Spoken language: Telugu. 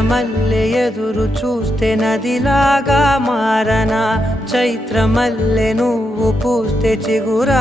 మల్లె ఎదురు చూస్తే నదిలాగా మారనా, చైత్ర మల్లె నువ్వు పూస్తే చిగురా.